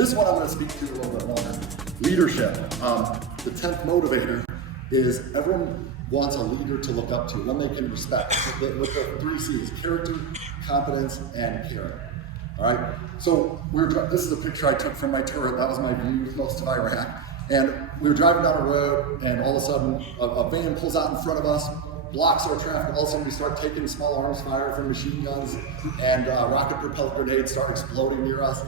This one I'm going to speak to a little bit more. Leadership. The 10th motivator is everyone wants a leader to look up to, one they can respect. With the 3 C's, character, competence, and caring. All right, so this is a picture I took from my turret. That was my view most of Iraq. And we were driving down a road, and all of a sudden, a van pulls out in front of us, blocks our traffic. All of a sudden, we start taking small arms fire from machine guns, and rocket-propelled grenades start exploding near us.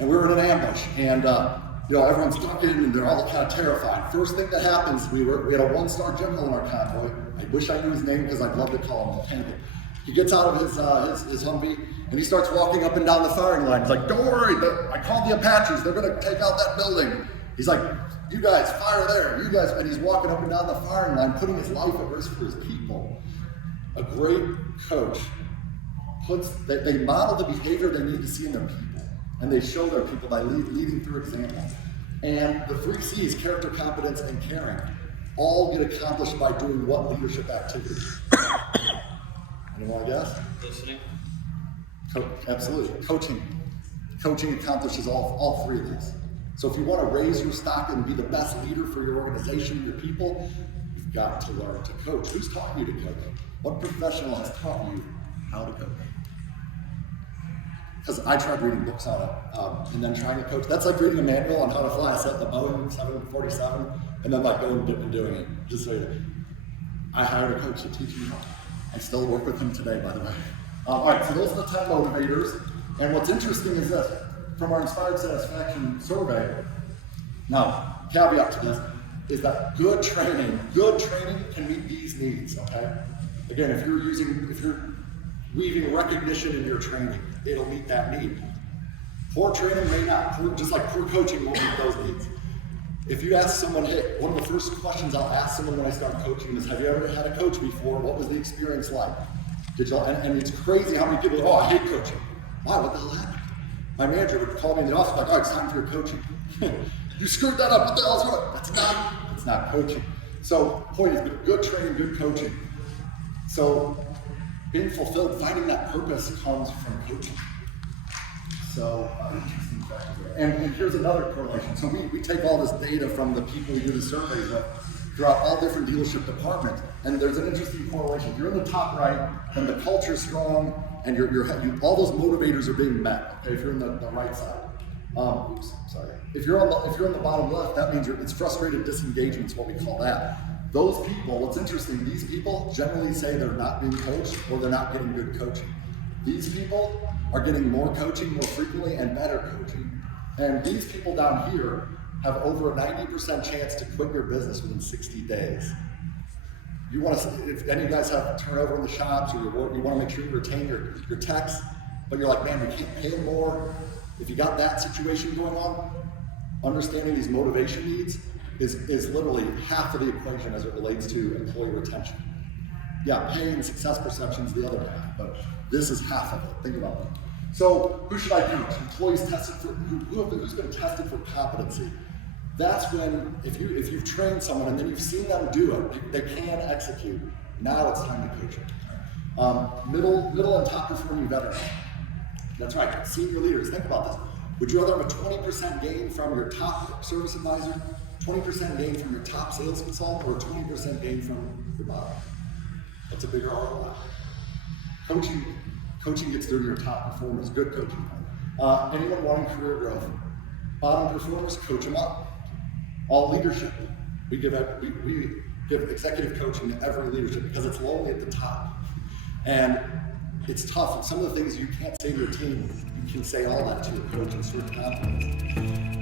And we were in an ambush, and everyone's ducking, and they're all kind of terrified. First thing that happens, we had a 1-star general in our convoy. I wish I knew his name because I'd love to call him Kelley. He gets out of his Humvee, and he starts walking up and down the firing line. He's like, "Don't worry, I called the Apaches. They're going to take out that building." He's like, "You guys, fire there, you guys." And he's walking up and down the firing line, putting his life at risk for his people. A great coach they model the behavior they need to see in their people, and they show their people by leading through example. And the 3 C's, character, competence, and caring, all get accomplished by doing what leadership activities? Anyone want to guess? Listening. Absolutely. Coaching accomplishes all 3 of these. So if you want to raise your stock and be the best leader for your organization, your people, you've got to learn to coach. Who's taught you to coach? What professional has taught you how to coach? Because I tried reading books on it and then trying to coach. That's like reading a manual on how to fly a Boeing 747 and then like going and doing it. Just so you know. I hired a coach to teach me how. I still work with him today, by the way. All right, so those are the 10 motivators. And what's interesting is this, from our Inspired Satisfaction survey, now, caveat to this, is that good training can meet these needs, okay? Again, if you're weaving recognition in your training, it'll meet that need. Poor training may not, just like poor coaching won't meet those needs. If you ask someone, hey, one of the first questions I'll ask someone when I start coaching is, have you ever had a coach before? What was the experience like? And it's crazy how many people go, "Oh, I hate coaching." Why? What the hell happened? My manager would call me in the office like, "Oh, it's time for your coaching." You screwed that up. What the hell's wrong? It's not coaching. So, point is, good training, good coaching. So, being fulfilled, finding that purpose comes from coaching. So, interesting factors there. And here's another correlation. So we take all this data from the people we do the surveys with throughout all different dealership departments, and there's an interesting correlation. If you're in the top right, then the culture's strong, and all those motivators are being met. Okay, if you're in the right side. If you're in the bottom left, that means it's frustrated disengagement is what we call that. Those people, what's interesting, these people generally say they're not being coached or they're not getting good coaching. These people are getting more coaching more frequently and better coaching. And these people down here have over a 90% chance to quit your business within 60 days. You want to, if any of you guys have turnover in the shops or you want to make sure you retain your techs, but you're like, man, we can't pay them more. If you got that situation going on, understanding these motivation needs is literally half of the equation as it relates to employee retention. Yeah, pay and success perception is the other half, but this is half of it. Think about it. So who should I coach? Employees tested for, who's been tested for competency? That's when, if you've trained someone and then you've seen them do it, they can execute. Now it's time to coach it. Middle and top performing veterans. That's right, senior leaders, think about this. Would you rather have a 20% gain from your top service advisor, 20% gain from your top sales consultant, or a 20% gain from your bottom? That's a bigger ROI. Coaching gets through to your top performers, good coaching. Anyone wanting career growth? Bottom performers, coach them up. All leadership. We give executive coaching to every leadership because it's lonely at the top. And it's tough. And some of the things you can't say to your team, you can say all that to your coach and sort of confidence.